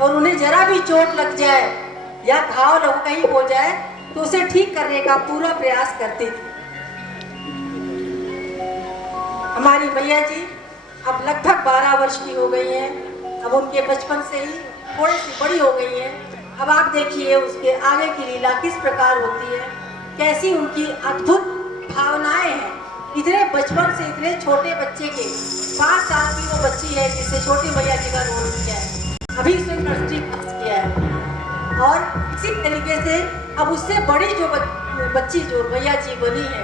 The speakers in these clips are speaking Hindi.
और उन्हें जरा भी चोट लग जाए या घाव लहू कहीं हो जाए तो उसे ठीक करने का पूरा प्रयास करती थी। हमारी मैया जी अब लगभग 12 वर्ष की हो गई हैं। अब उनके बचपन से ही थोड़ी सी बड़ी हो गई हैं। अब आप देखिए उसके आगे की लीला किस प्रकार होती है, कैसी उनकी अद्भुत भावनाएं हैं। इतने बचपन से इतने छोटे बच्चे के 5 साल की वो बच्ची है जिससे छोटी मैया जी का रोल किया है, अभी उसने प्लस 3 पास किया है। और इसी तरीके से अब उससे बड़ी जो बच्ची जो मैया जी बनी है,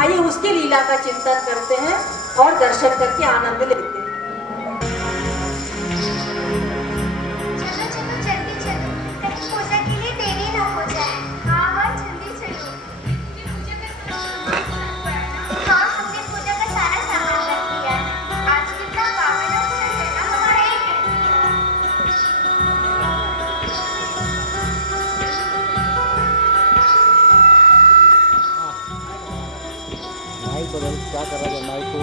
आइए उसकी लीला का चिंतन करते हैं और दर्शन करके आनंद लेते हैं। चलो चलो जल्दी चलो, कहीं पूजा के लिए देरी ना हो जाए। हाँ हाँ जल्दी चलो। हाँ हमने पूजा का सारा सामान रख दिया है। आज कितना पावन अवसर है ना हमारे लिए। माइक बदल क्या कर रहा है माइक को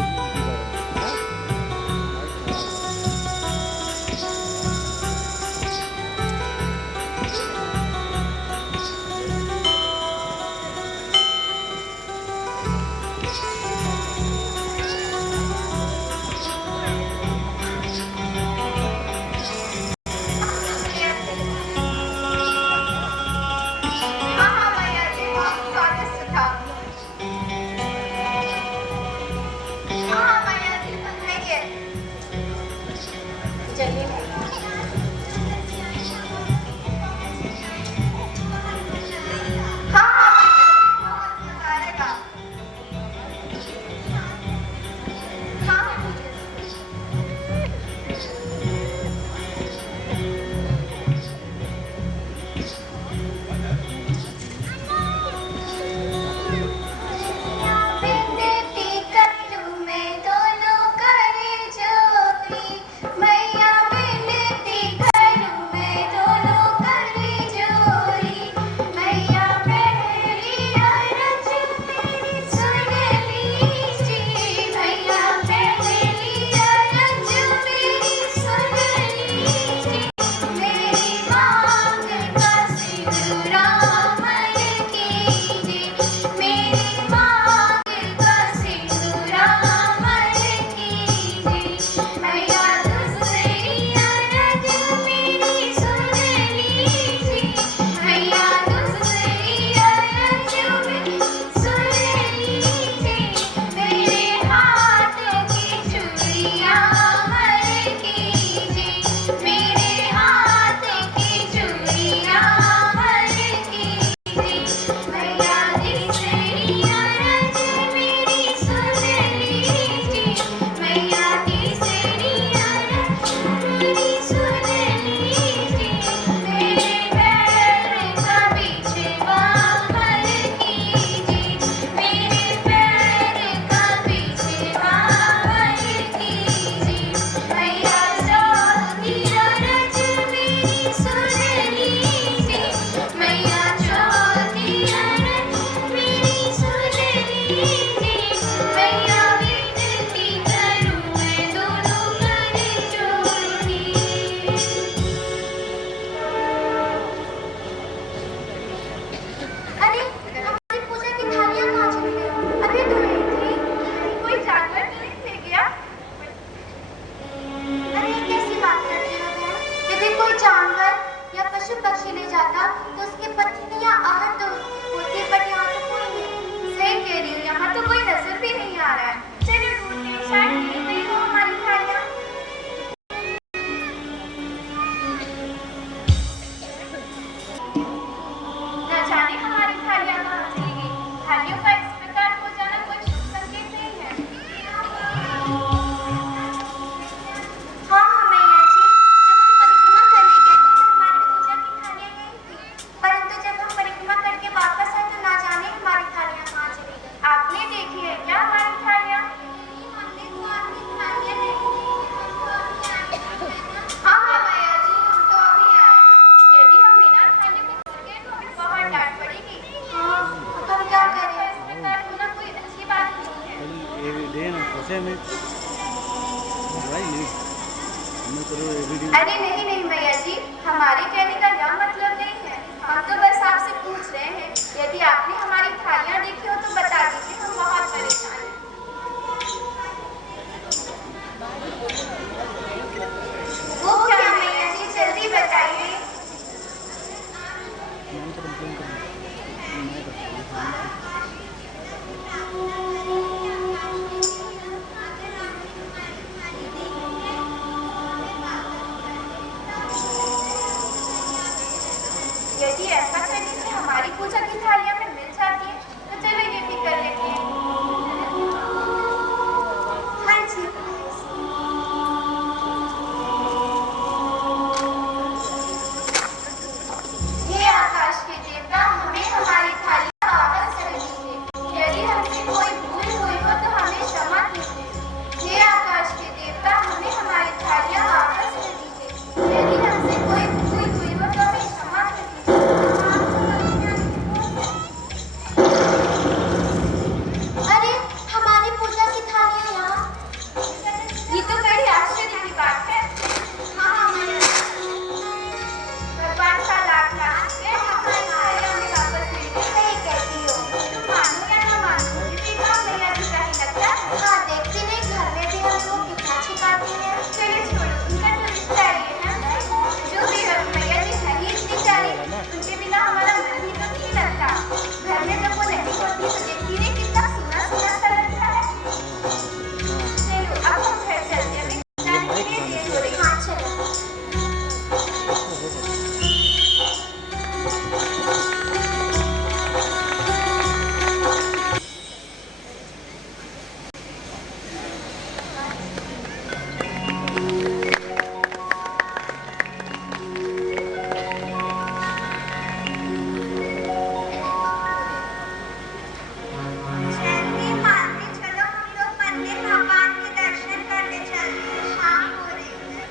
परंतु जब हम परिक्रमा करके वापस आए तो ना जाने हमारी थालियां कहाँ चली गई। आपने देखी है क्या? मैं करो एडिटिंग। अरे नहीं नहीं भैया जी, हमारे कहने का यह मतलब नहीं है। हम तो बस आपसे पूछ रहे हैं, यदि आपने हमारी थालियाँ देखी हो तो बता दीजिए, हम बहुत परेशान हैं। वो क्या भैया जी, जल्दी बताइए। मैं तो कंप्लेन करूँगा। मैं करता हूँ। यदि ऐसा करने से हमारी पूजा की थालियाँ में मिल जाती है तो चलो ये भी कर लेते हैं। हाँ जी। हे आकाश के देवता, हमें हमारी थालियाँ वापस कर दीजिए। यदि हमसे कोई भूल हुई हो तो हमें क्षमा कीजिए। हे आकाश के देवता, हमें हमारी थालियाँ वापस कर दीजिए। यदि हमसे कोई भूल हुई हो तो हमें क्षमा कीजिए। अरे हमारी पूजा की थालियाँ यहाँ। ये तो बड़ी आश्चर्य की बात है। हाँ भगवान का लाख लाख शुक्र, हमारी थालियाँ हमें वापस मिल गई। सही कहती हो। तुम मानो या ना मानो, इसी काम भैया जी का ही लगता है। हाँ देखती नहीं, घर में भी हम लोग कितना छिपाते हैं। चलिए छोड़ो, उनका तो रिश्ता ही है ना। जो भी हो, भैया जी है ही इतनी प्यारी, उनके बिना हमारा मन ही तो नहीं लगता। घर में जब वो नहीं होती तो देखती नहीं कितना सुना सुना सा लगता है। चलो अब हम घर चलते हैं, जाने के लिए देर हो रही है। हाँ चलो। चलते मानते चलो, हम लोग मंदिर भगवान के दर्शन करने चलते हैं। शाम हो रही है।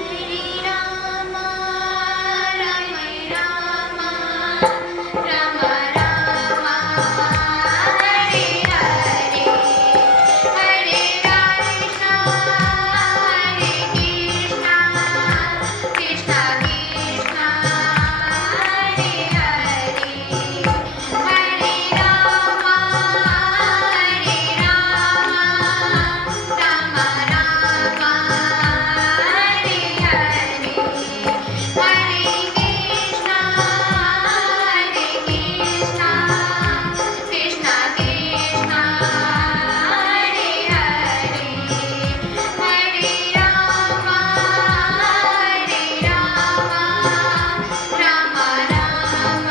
हरे राम राम राम राम राम हरे हरे, हरे कृष्णा हरे कृष्णा, कृष्णा कृष्णा हरे हरे, हरे राम राम राम हरे हरे, हरे कृष्णा कृष्णा कृष्णा हरे हरे, हरे राम राम राम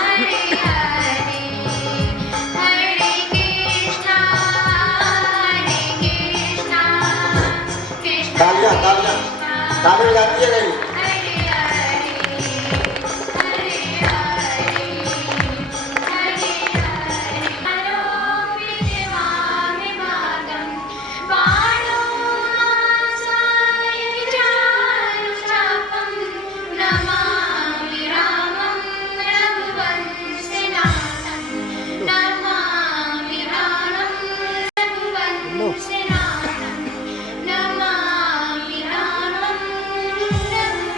हरे हरे, हरे कृष्णा कृष्णा तालियां तालियां तालियां बजाती है कहीं। हरे हरे, हरे हरे, हरे हरे। आरोपितवामि भागं बाणो आसाय विचारुचापं, नमामि रामं रघुवंशनाथं, नमामि रामं रघुवंशनाथं, नमामि रामं रघुवंशनाथं।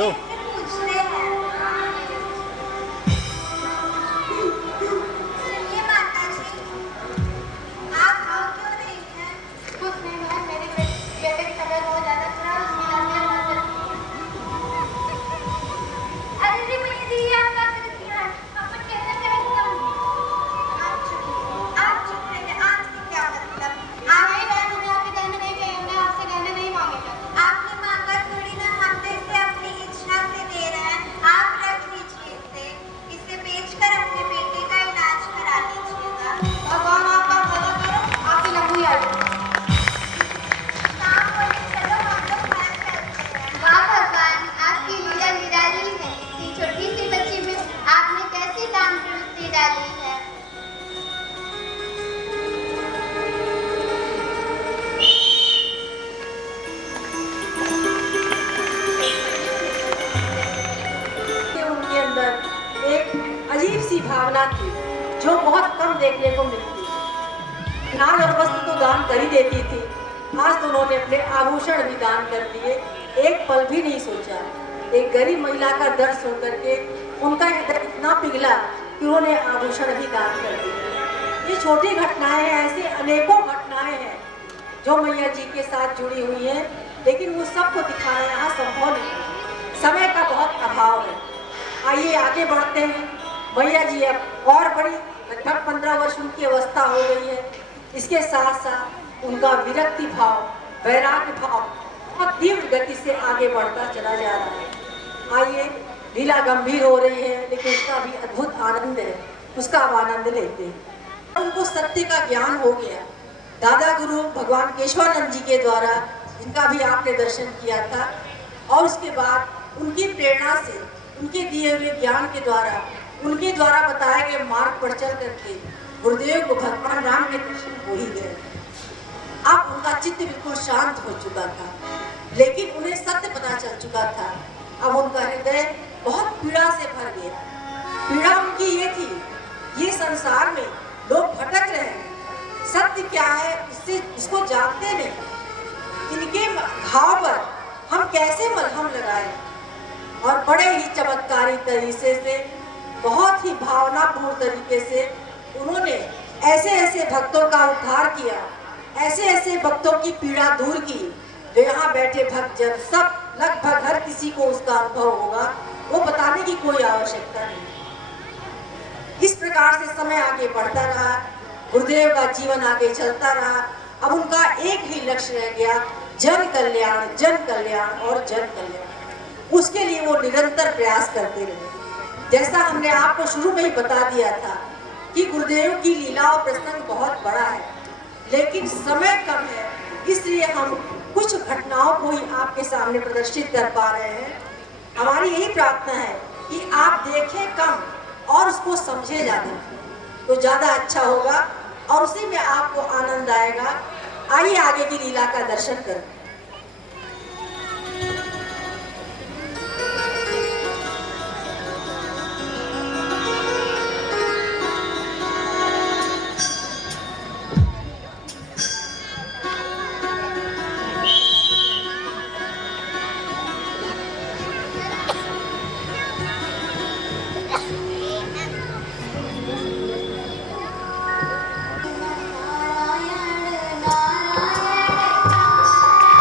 लो। पूछते हैं। सुनिए माता जी, आप रो क्यों रही हैं? कुछ नहीं है, मेरे बेटे की तबीयत बहुत ज्यादा खराब है। अरे रे मैया जी, आप क्या करती हैं? अपन कैसे करेंगे? आप चुप रहिए। आपसे क्या मतलब? आप नहीं बहन, हमने आपके गहने नहीं चाहिए, हमने आपसे गहने नहीं मांगे थे। आपने मांगा थोड़ी ना, हम तो इसे अपनी इच्छा से दे रहे हैं। आप रख लीजिए इसे बेचकर अपने बेटे का इलाज करा लीजिएगा। भगवान आपका भला करे, आपकी लंबी आयु। शाम होने चलो, हम लोग घर चलते हैं। वाह भगवान, आपकी लीला निराली है। इतनी छोटी सी बच्ची में आपने कैसी दान प्रवृत्ति डाली है। कि उनके अंदर एक अजीब सी भावना थी जो बहुत कम देखने को मिलती है। नाल और वस्त्र तो दान कर ही देती थी, आज तो उन्होंने अपने आभूषण भी दान कर दिए। एक पल भी नहीं सोचा। एक गरीब महिला का दर्द सुन करके उनका हृदय इतना पिघला कि उन्होंने आभूषण भी दान कर दिए। ये छोटी घटनाएं हैं, ऐसी अनेकों घटनाएं हैं जो मैया जी के साथ जुड़ी हुई हैं, लेकिन वो सबको दिखाना यहाँ संभव नहीं है। समय का बहुत अभाव है। आइए आगे बढ़ते हैं। मैया जी अब और बड़ी, लगभग 15 वर्ष उनकी अवस्था हो गई है। इसके साथ साथ उनका विरक्ति भाव, वैराग्य भाव बहुत तीव्र गति से आगे बढ़ता चला जा रहा है। आइए, लीला गंभीर हो रही है, लेकिन उसका भी अद्भुत आनंद है, उसका अब आनंद लेते हैं। उनको सत्य का ज्ञान हो गया। दादा गुरु भगवान केशवानंद जी के द्वारा, जिनका भी आपने दर्शन किया था, और उसके बाद उनकी प्रेरणा से, उनके दिए हुए ज्ञान के द्वारा, उनके द्वारा बताए गए मार्ग पर चल करके गुरुदेव को भगवान राम के दर्शन हो ही गए। अब उनका चित्त बिल्कुल शांत हो चुका था, लेकिन उन्हें सत्य पता चल चुका था। अब उनका हृदय बहुत पीड़ा से भर गया। पीड़ा उनकी ये थी, ये संसार में लोग भटक रहे हैं, सत्य क्या है इसको जानते नहीं। इनके घाव पर हम कैसे मलहम लगाएं? और बड़े ही चमत्कारी तरीके से, बहुत ही भावनापूर्ण तरीके से उन्होंने ऐसे ऐसे भक्तों का उद्धार किया, ऐसे ऐसे भक्तों की पीड़ा दूर की, जो यहाँ बैठे भक्तजन सब, लगभग हर किसी को उसका अनुभव होगा, वो बताने की कोई आवश्यकता नहीं। इस प्रकार से समय आगे बढ़ता रहा, गुरुदेव का जीवन आगे चलता रहा। अब उनका एक ही लक्ष्य रह गया, जन कल्याण, जन कल्याण और जन कल्याण। उसके लिए वो निरंतर प्रयास करते रहे। जैसा हमने आपको शुरू में ही बता दिया था कि गुरुदेव की लीला और प्रसंग बहुत बड़ा है, लेकिन समय कम है, इसलिए हम कुछ घटनाओं को ही आपके सामने प्रदर्शित कर पा रहे हैं। हमारी यही प्रार्थना है कि आप देखें कम और उसको समझे ज़्यादा, तो ज़्यादा अच्छा होगा और उसी में आपको आनंद आएगा। आइए आगे की लीला का दर्शन करें। नारायण नारायण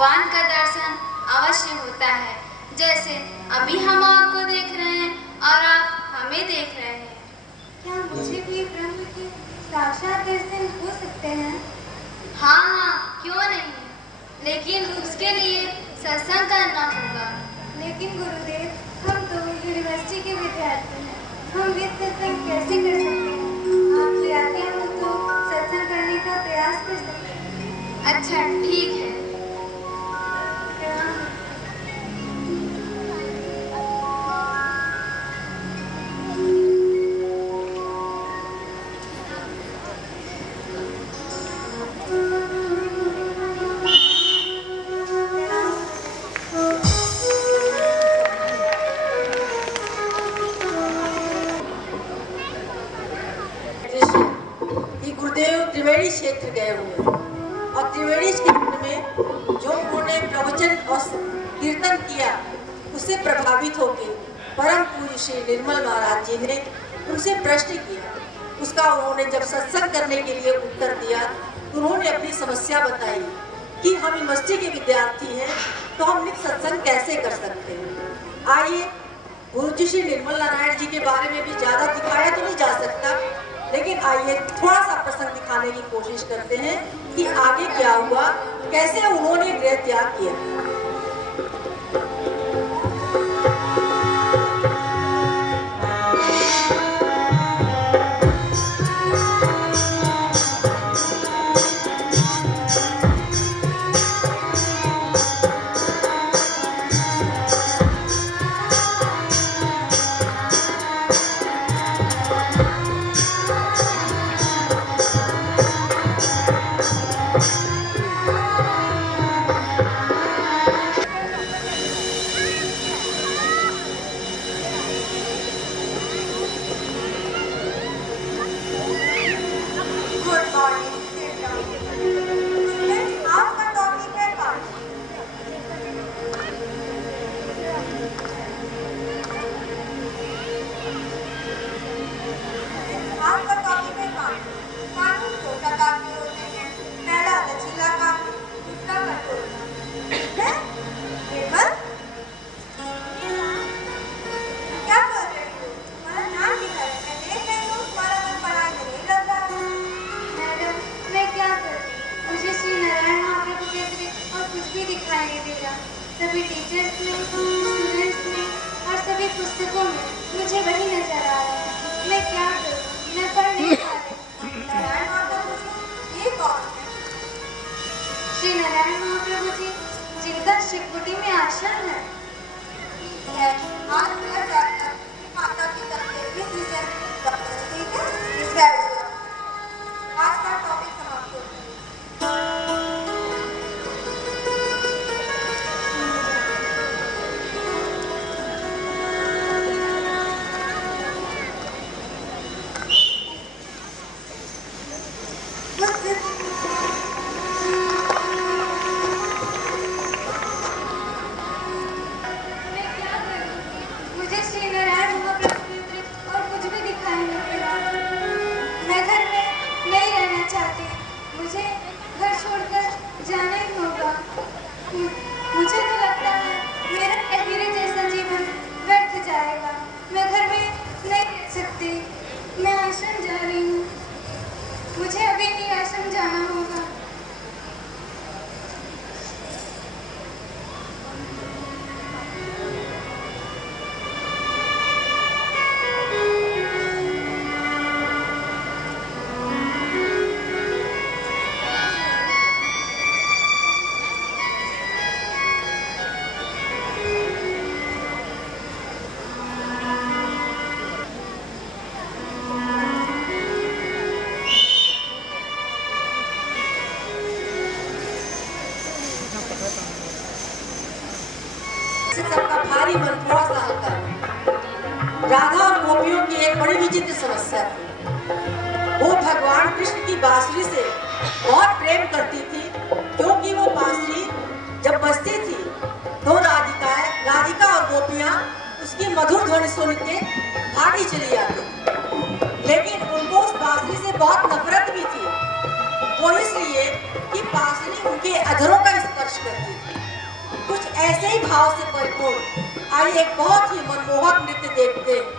भगवान का दर्शन अवश्य होता है, जैसे अभी हम आपको देख रहे हैं और आप हमें देख रहे हैं। क्या मुझे भी ब्रह्म के साक्षात दर्शन हो सकते हैं? हाँ हाँ, क्यों नहीं, लेकिन उसके लिए सत्संग करना होगा। लेकिन गुरुदेव, हम तो यूनिवर्सिटी के विद्यार्थी हैं, हम ये सत्संग कैसे कर सकते हैं? आप ले आते हो तो सत्संग करने का प्रयास कर सकते हैं। अच्छा ठीक है। कि गुरुदेव त्रिवेणी क्षेत्र गए हुए और त्रिवेणी क्षेत्र में जो उन्होंने प्रवचन और कीर्तन किया उससे प्रभावित होकर परम पूज्य श्री निर्मल महाराज जी ने उनसे प्रश्न किया। उसका उन्होंने जब सत्संग करने के लिए उत्तर दिया तो उन्होंने अपनी समस्या बताई कि हम यूनिवर्सिटी के विद्यार्थी हैं तो हम नित्य सत्संग कैसे कर सकते हैं। आइए, गुरु जी श्री निर्मल नारायण जी के बारे में भी ज़्यादा दिखाया तो नहीं जा सकता, लेकिन आइए थोड़ा सा प्रसंग दिखाने की कोशिश करते हैं कि आगे क्या हुआ, कैसे उन्होंने गृह त्याग किया। सभी टीचर्स में, स्टूडेंट्स में और सभी पुस्तकों में मुझे वही नजर आ रहा है। मैं क्या करूं? मैं पढ़ नहीं पा रही। नारायण महाप्रभु ये कौन है? श्री नारायण महाप्रभु जी, जिनका शिवकुटी में आश्रम है। आज मैं जाकर माता पिता के इस विषय में ठीक है, आज का टॉपिक समाप्त होता है। मुझे अभी नहीं आश्रम जाना होगा। सबका भारी मन थोड़ा सा हल्का। राधा और गोपियों की एक बड़ी विचित्र समस्या थी। वो भगवान कृष्ण की बांसुरी से बहुत प्रेम करती थी, क्योंकि वो बांसुरी जब बजती थी तो राधिका और गोपियां उसकी मधुर ध्वनि सुन के भागी चली जाती। लेकिन उनको उस बांसुरी से बहुत नफरत भी थी। वो इसलिए कि बांसुरी उनके अधरों का आकर्ष करती थी। कुछ ऐसे ही भाव से परिपूर्ण आइए एक बहुत ही मनमोहक नृत्य देखते हैं।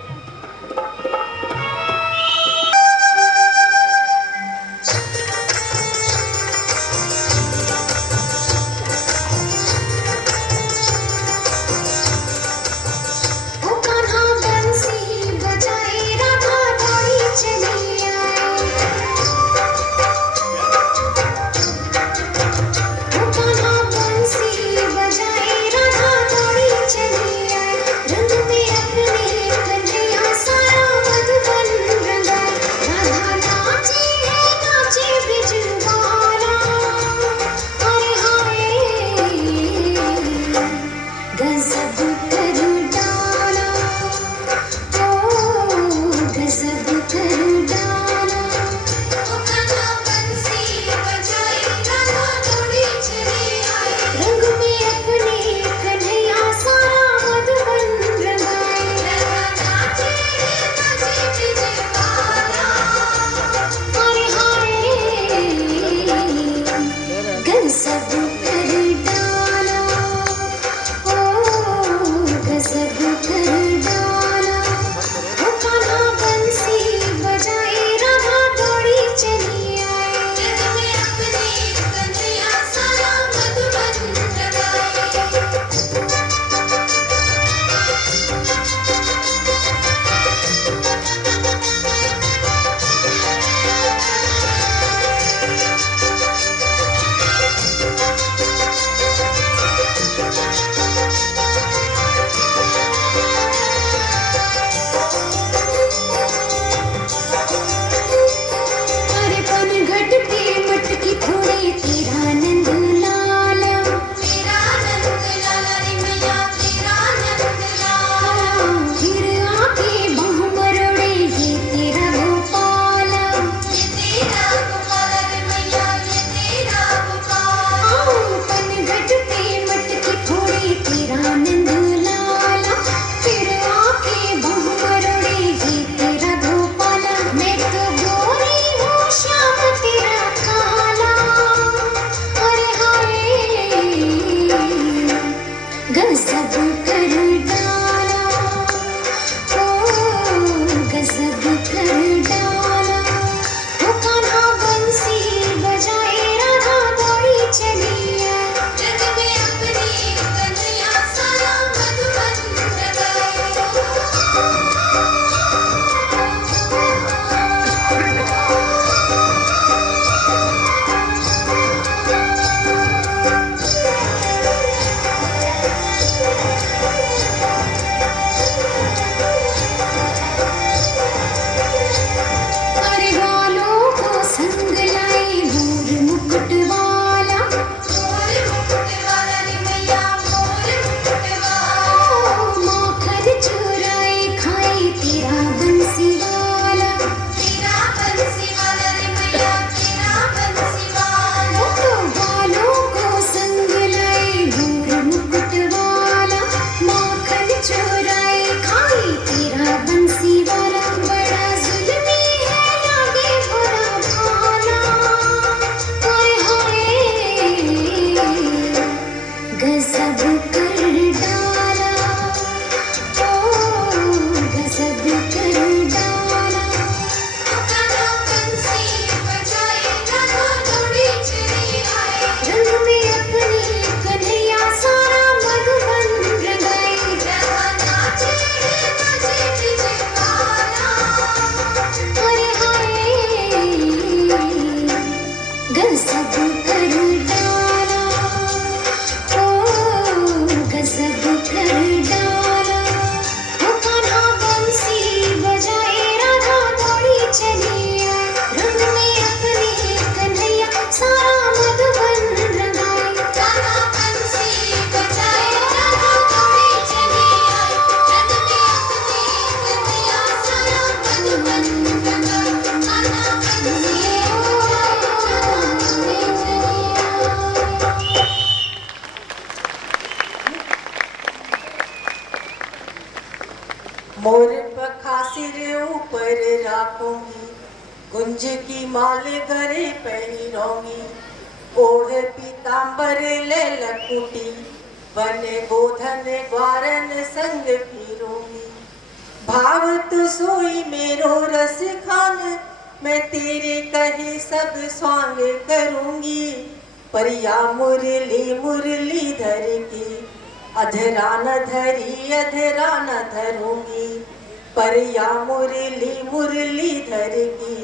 मोर पखासिर ऊपर राखूंगी, गुंज की माल गरे पहनूंगी, ओढ़ पी पीताम्बर ले लकुटी, वन गोधन ग्वारन संग फिरूंगी। भाव तु सोई मेरो रस खान, मैं तेरे कहे सब स्वांग करूंगी। परिया मुरली मुरलीधर की, अधरा न धरी अधरा न धरूंगी। परिया मुरली मुरलीधर की,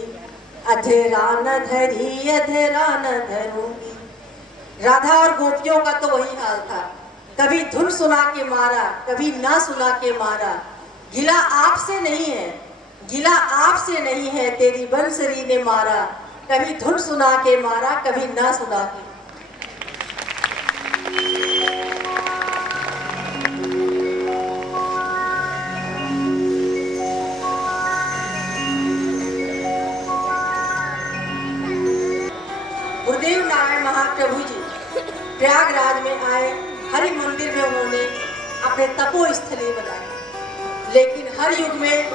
अधरा न धरी अधरा न धरूंगी। राधा और गोपियों का तो वही हाल था, कभी धुन सुना के मारा, कभी ना सुना के मारा। गिला आपसे नहीं है, गिला आपसे नहीं है, तेरी बंसरी ने मारा। कभी धुन सुना के मारा, कभी ना सुना के। गुरुदेव नारायण महाप्रभु जी प्रयागराज में आए, हरि मंदिर में उन्होंने अपने तपो स्थली बनाए। लेकिन हर युग में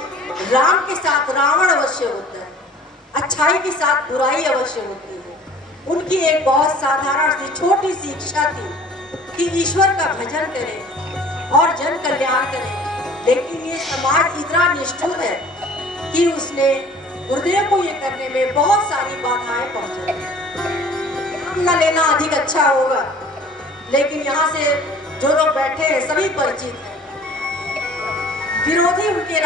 राम के साथ रावण अवश्य होता है, अच्छाई के साथ बुराई अवश्य होती है। उनकी एक बहुत साधारण सी छोटी सी इच्छा थी कि ईश्वर का भजन करें और जन कल्याण करें। लेकिन ये समाज इतना निष्ठुर है कि उसने गुरुदेव को ये करने में बहुत सारी बाधाएं पहुंचाई। नाम न लेना अधिक अच्छा होगा, लेकिन यहाँ से जो लोग बैठे हैं सभी परिचित हैं। विरोधी उनके